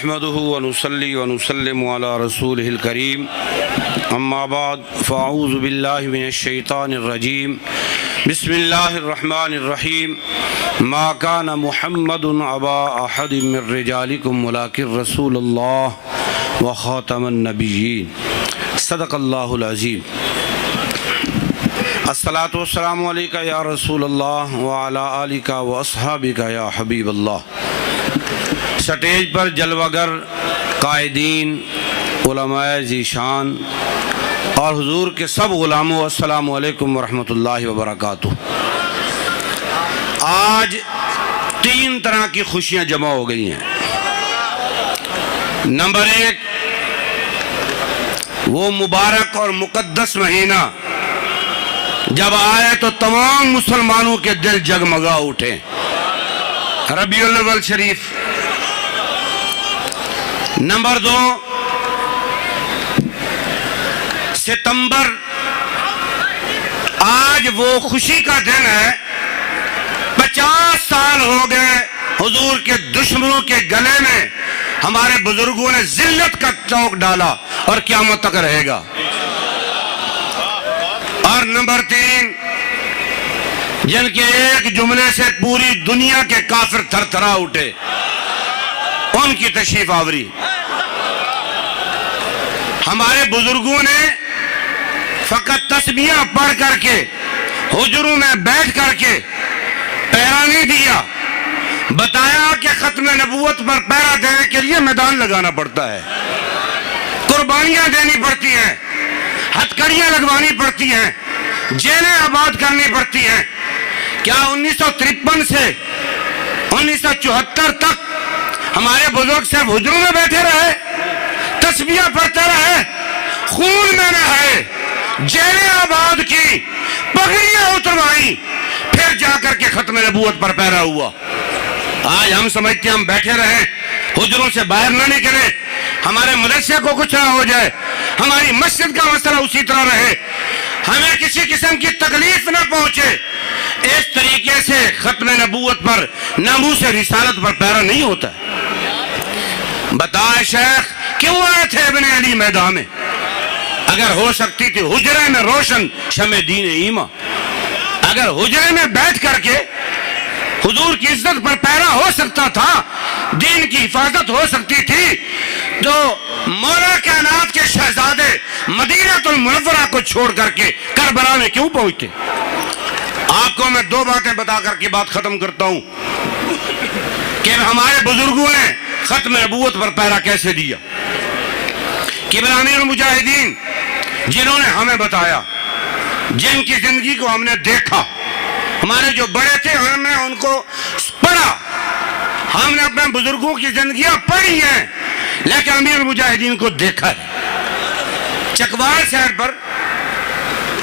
نحمده ونصلي ونسلم على رسوله الكريم اما بعد فاعوذ بالله من الشيطان الرجيم بسم الله الرحمن الرحيم ما كان محمد ابا احد من رجالكم ولكن رسول الله وخاتم النبيين صدق الله العظيم الصلاة والسلام عليك يا رسول الله وعلى آلك واصحابك يا حبيب الله. سٹیج پر جلوہ گر قائدین، علماء ذیشان اور حضور کے سب غلاموں، السلام علیکم ورحمۃ اللہ وبرکاتہ. آج 3 طرح کی خوشیاں جمع ہو گئی ہیں. نمبر 1، وہ مبارک اور مقدس مہینہ جب آئے تو تمام مسلمانوں کے دل جگمگا اٹھے، ربیع الاول شریف. نمبر 2، ستمبر آج وہ خوشی کا دن ہے. 50 سال ہو گئے حضور کے دشمنوں کے گلے میں ہمارے بزرگوں نے ذلت کا چوک ڈالا اور قیامت تک رہے گا. اور نمبر 3، جن کے ایک جملے سے پوری دنیا کے کافر تھر تھرا اٹھے، ان کی تشریف آوری. ہمارے بزرگوں نے فقط تسبیحاں پڑھ کر کے حجروں میں بیٹھ کر کے پہرا نہیں دیا، بتایا کہ ختم نبوت پر پہرا دینے کے لیے میدان لگانا پڑتا ہے، قربانیاں دینی پڑتی ہیں، ہتھکڑیاں لگوانی پڑتی ہیں، جیلیں آباد کرنی پڑتی ہیں. کیا 1953 سے 1974 تک ہمارے بزرگ صرف حجروں میں بیٹھے رہے، تسبیحاں پڑھتے رہے، خون میں نہائے، جیلیں آباد کی، پگڑیاں اتروائی، پھر جا کر کے ختم نبوت پر پہرا ہوا؟ آج ہم سمجھتے ہیں ہم بیٹھے رہیں، حجروں سے باہر نہ نکلے، ہمارے مدرسے کو کچھ نہ ہو جائے، ہماری مسجد کا مسئلہ اسی طرح رہے، ہمیں کسی قسم کی تکلیف نہ پہنچے. اس طریقے سے ختم نبوت پر، ناموس رسالت پر پہرا نہیں ہوتا. بتائے شیخ کیوں آئے تھے ابن علی میدان میں؟ اگر ہو سکتی تھی حجرے میں روشن شمع دین ایمان، اگر حجرے میں بیٹھ کر کے حضور کی عزت پر پہرا ہو سکتا تھا، دین کی حفاظت ہو سکتی تھی، تو مولا کائنات کے شہزادے مدینہ المنورہ کو چھوڑ کر کے کربلا میں کیوں پہنچتے؟ آپ کو میں 2 باتیں بتا کر کے بات ختم کرتا ہوں کہ ہمارے بزرگوں نے ختم نبوت پر پہرا کیسے دیا. قبلہ امیر المجاہدین جنہوں نے ہمیں بتایا، جن کی زندگی کو ہم نے دیکھا، ہمارے جو بڑے تھے ہم نے ان کو پڑھا، ہم نے اپنے بزرگوں کی زندگیاں پڑھی ہیں، لیکن امیر المجاہدین کو دیکھا ہے. چکوال شہر پر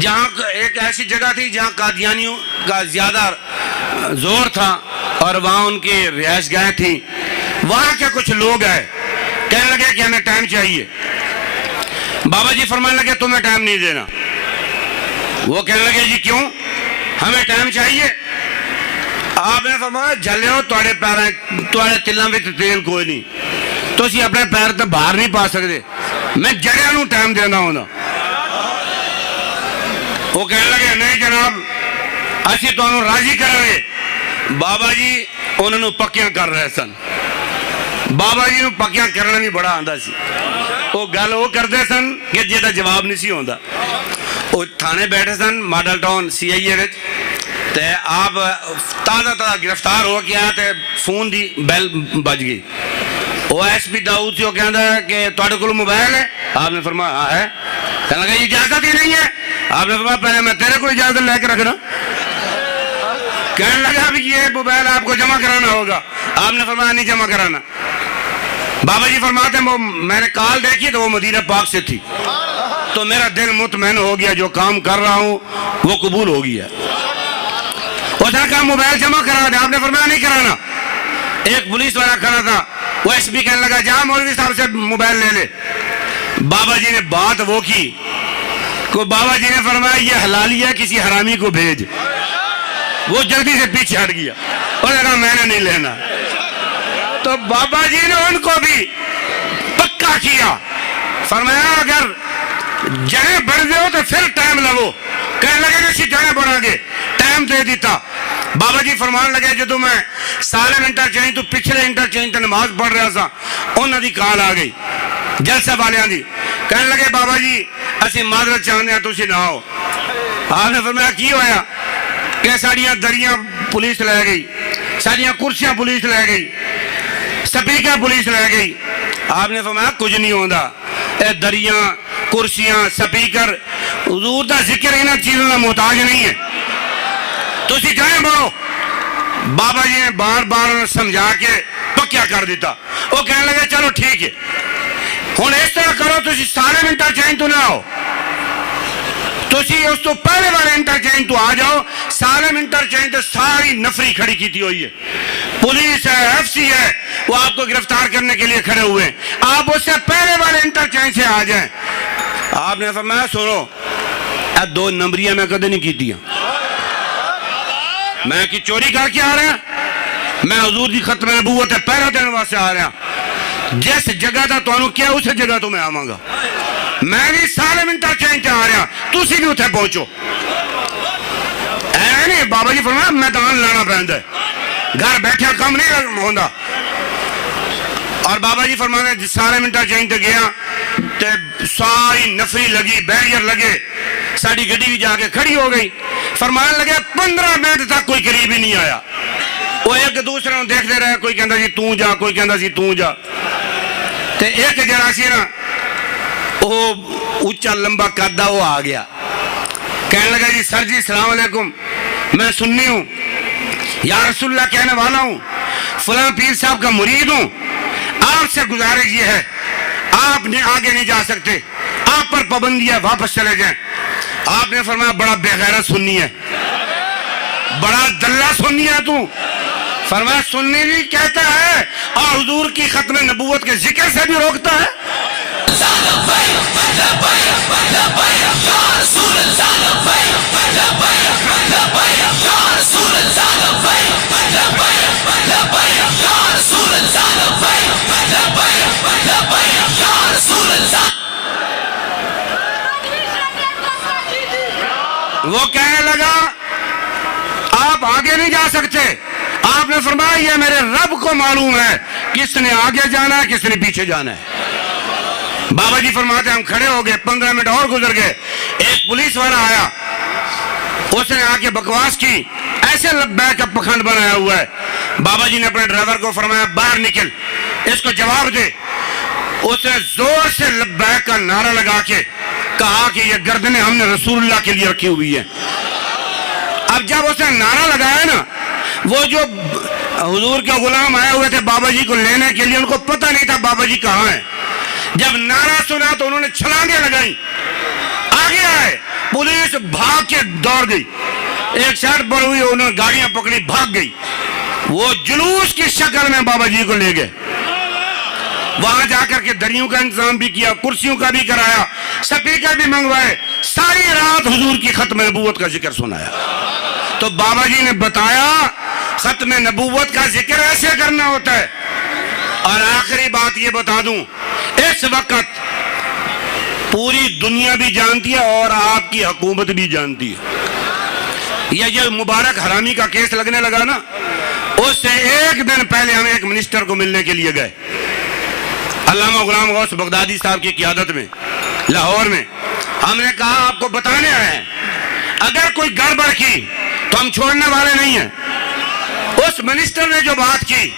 جہاں ایک ایسی جگہ تھی جہاں قادیانیوں کا زیادہ زور تھا اور وہاں ان کی رہائش گاہیں تھیں، وہاں کے کچھ لوگ آئے، کہنے لگے کہ ہمیں ٹائم چاہیے. بابا جی فرمانے لگے تمہیں ٹائم نہیں دینا. وہ کہنے لگے جی کیوں؟ ہمیں ٹائم چاہیے. آپ نے فرمایا جلے ہو تھوڑے پیریں، تھوڑے تلاں وچ تیل کوئی نہیں، تسی اپنے پیر تے باہر نہیں پا سکتے، میں جڑیاں نوں ٹائم دینا ہونا. وہ کہنے لگے نہیں جناب اسی تانوں راضی کریں گے. بابا جی انہوں نے پکیاں کر رہے سن. بابا جی نوں پکیاں کرنا بھی بڑا آندا سی. وہ گل وہ کرتے سن کہ جہدا جواب نہیں سی ہوندا. وہ تھانے بیٹھے سن ماڈل ٹاؤن CIA وچ، تے آپ تازہ گرفتار ہو کے آیا تے فون دی بیل بج گئی. OSP داؤد سی، وہ کہندا ہے کہ تواڈے کول موبائل ہے؟ آپ نے فرمایا ہاں ہے. کہنے لگا اجازت ہی نہیں ہے. آپ نے فرمایا پہلے میں تیرے کو اجازت لے کے رکھنا. کہنے لگا بھی یہ موبائل آپ کو جمع کرانا ہوگا. آپ نے فرمایا نہیں جمع کرانا. بابا جی فرماتے ہیں میں نے کال دیکھی تو وہ مدینہ پاک سے تھی، تو میرا دل مطمئن ہو گیا، جو کام کر رہا ہوں وہ قبول ہو گیا. اس نے کہا موبائل جمع کرا دے. آپ نے فرمایا نہیں کرانا. ایک پولیس والا کھڑا تھا، وہ SP کہنے لگا جا مولوی صاحب سے موبائل لے لے. بابا جی نے بات وہ کی کو بابا جی نے فرمایا یہ حلالی ہے، کسی حرامی کو بھیج. وہ جلدی سے پیچھے ہٹ گیا اور کہا میں نے نہیں لینا. تو بابا جی نے ان کو بھی دیا, فرمایا اگر جنے بڑھ گئے تو پھر ٹائم لگو, کہنے لگے کہ جنے بڑھا گے, ٹائم دے دیتا. بابا جی فرمان لگے جدو میں سالم انٹرچینج تو پچھلے انٹرچینج تے نماز پڑھ رہا سا, انہوں دی کال آ گئی جلسہ والیاں دی, کہنے لگے بابا جی اسی معذرت چاہتے ہیں تسی نہ آؤ. آپ نے فرمایا کی ہویا؟ کہ ساڑیاں دریاں پولیس لے گئی, ساڑیاں کرسیاں پولیس لے گئی, سپیکر پولیس لے گئی. آپ نے فرمایا کچھ نہیں ہوندا, اے دریاں کرسیاں سپیکر حضور دا ذکر انہاں چیزوں دا محتاج نہیں ہے, تسی جائیں بڑھو. بابا جی نے بار بار سمجھا کے پکیا کر دیتا. وہ کہنے لگے چلو ٹھیک ہے, ہن اس طرح کرو تسی سارے انٹرچینج تو نہ آؤ, تسی اس تو پہلے والے انٹرچینج تو آ جاؤ. سالم انٹرچینج تو ساری نفری کھڑی کیتی ہوئی ہے, پولیس ہے, ایف سی ہے, وہ آپ کو گرفتار کرنے کے لیے کھڑے ہوئے ہیں, آپ اس سے پہلے والے انٹرچینج سے آ جائیں. آپ نے فرمایا سنو, اے دو نمبریاں میں کدے نہیں کیتی ہیں, میں کی چوری کر کے آ رہا ہوں, میں حضور دی ختم نبوت ہے پہلا دن واسطے آ رہا ہوں, جس جگہ دا تو کیا اس جگہ تو میں آواں گا. میں بھی سالم انٹرچینج آ رہا, تسی بھی اتنے پہنچو. اے نہیں بابا جی فرمایا میدان لانا پہنتا ہے, گھر بیٹھے کم نہیں ہوندا. اور بابا جی فرمانے سالم انٹرچینج تے گیا تے ساری نفری لگی, بیریئر لگے, ساری گڈی بھی جا کے کھڑی ہو گئی. فرمان لگے 15 منٹ تک کوئی قریب ہی نہیں آیا. وہ ایک دوسرے کو دیکھتے رہے, کوئی کہندا جی تو جا, کوئی کہندا جی تو جا. تے ایک جڑا سی نا وہ اونچا لمبا قدہ وہ آ گیا, کہنے لگا جی سر جی السلام علیکم, میں سنی ہوں, یا رسول اللہ کہنے والا ہوں, فلاں پیر صاحب کا مرید ہوں, آپ سے گزارش یہ ہے آپ نے آگے نہیں جا سکتے, آپ پر پابندی ہے, واپس چلے جائیں. آپ نے فرمایا بڑا بے غیرت سنی ہے, بڑا دلہ سنی ہے تو. فرمایا سنی بھی کہتا ہے اور حضور کی ختم نبوت کے ذکر سے بھی روکتا ہے. وہ کہنے لگا آپ آگے نہیں جا سکتے. آپ نے فرمایا یہ میرے رب کو معلوم ہے کس نے آگے جانا ہے کس نے پیچھے جانا ہے. بابا جی فرماتے ہم کھڑے ہو گئے, 15 منٹ اور گزر گئے, ایک پولیس والا آیا, اس نے آ کے بکواس کی, ایسے لبیک کا پکھنڈ بنایا ہوا ہے. بابا جی نے اپنے ڈرائیور کو فرمایا باہر نکل, اس کو جواب دے. اس نے زور سے لبیک کا نعرہ لگا کے کہا کہ یہ گردنیں ہم نے رسول اللہ کے لیے رکھی ہوئی ہے. اب جب اس نے نعرہ لگایا نا, وہ جو حضور کے غلام آئے ہوئے تھے بابا جی کو لینے کے لیے, ان کو پتہ نہیں تھا بابا جی کہاں ہیں. جب نعرہ سنا تو انہوں نے چھلانگیں لگائیں, آگے آئے, پولیس بھاگ کے دوڑ گئی, ایک سائڈ پر ہوئی, انہوں نے گاڑیاں پکڑی, بھاگ گئی. وہ جلوس کی شکل میں بابا جی کو لے گئے, وہاں جا کر کے دریوں کا انتظام بھی کیا, کرسیوں کا بھی کرایا, سپیکر بھی منگوائے, ساری رات حضور کی ختم نبوت کا ذکر سنایا. تو بابا جی نے بتایا ختم نبوت کا ذکر ایسے کرنا ہوتا ہے. اور آخری بات یہ بتا دوں, اس وقت پوری دنیا بھی جانتی ہے اور آپ کی حکومت بھی جانتی ہے. یہ جو مبارک حرامی کا کیس لگنے لگا نا, اس سے ایک دن پہلے ہم ایک منسٹر کو ملنے کے لیے گئے, علامہ غلام غوث بغدادی صاحب کی قیادت میں لاہور میں. ہم نے کہا آپ کو بتانے آئے ہیں, اگر کوئی گڑبڑ کی تو ہم چھوڑنے والے نہیں ہیں. اس منسٹر نے جو بات کی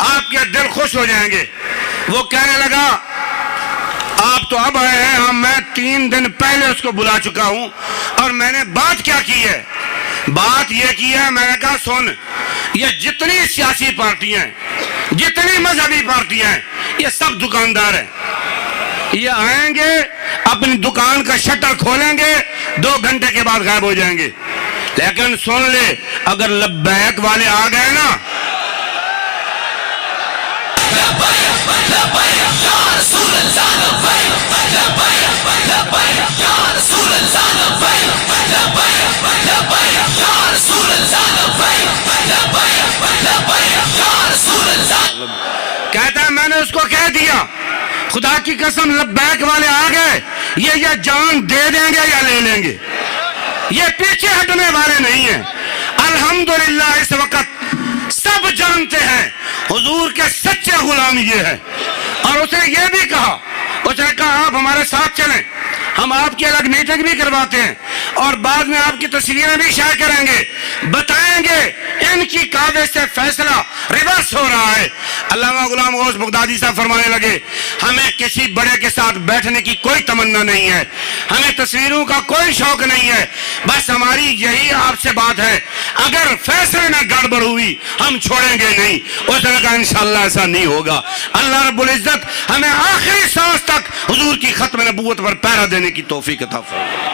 آپ کے دل خوش ہو جائیں گے. وہ کہنے لگا آپ تو اب آئے ہیں, میں 3 دن پہلے اس کو بلا چکا ہوں, اور میں نے بات کیا کی ہے, بات یہ کی ہے, میں نے کہا سن, یہ جتنی سیاسی پارٹیاں ہیں, جتنی مذہبی پارٹیاں ہیں, یہ سب دکاندار ہیں. یہ آئیں گے, اپنی دکان کا شٹر کھولیں گے, 2 گھنٹے کے بعد غائب ہو جائیں گے. لیکن سن لے, اگر لبیک والے آ گئے نا, کہتا ہے میں نے اس کو کہہ دیا خدا کی قسم لبیک والے آ گئے، یہ جان دے دیں گے یا لے لیں گے، یہ پیچھے ہٹنے والے نہیں ہیں۔ الحمدللہ اس وقت سب جانتے ہیں حضور کے سچے غلام یہ ہے۔ اور اس نے یہ بھی کہا، اس نے کہا آپ ہمارے ساتھ چلیں، ہم آپ کی الگ میٹنگ بھی کرواتے ہیں اور بعد میں آپ کی تصویریں بھی شیئر کریں گے، بتائیں گے ان کی کاوش سے فیصلہ ریورس ہو رہا ہے۔ علامہ غلام غوث بغدادی صاحب فرمانے لگے ہمیں کسی بڑے کے ساتھ بیٹھنے کی کوئی تمنا نہیں ہے، ہمیں تصویروں کا کوئی شوق نہیں ہے، بس ہماری یہی آپ سے بات ہے، اگر فیصلے میں گڑبڑ ہوئی ہم چھوڑیں گے نہیں۔ اس نے کہا انشاءاللہ ایسا نہیں ہوگا۔ اللہ رب العزت ہمیں آخری سانس تک حضور کی ختم نبوت پر پہرا دینے کی توفیق عطا فرمائے۔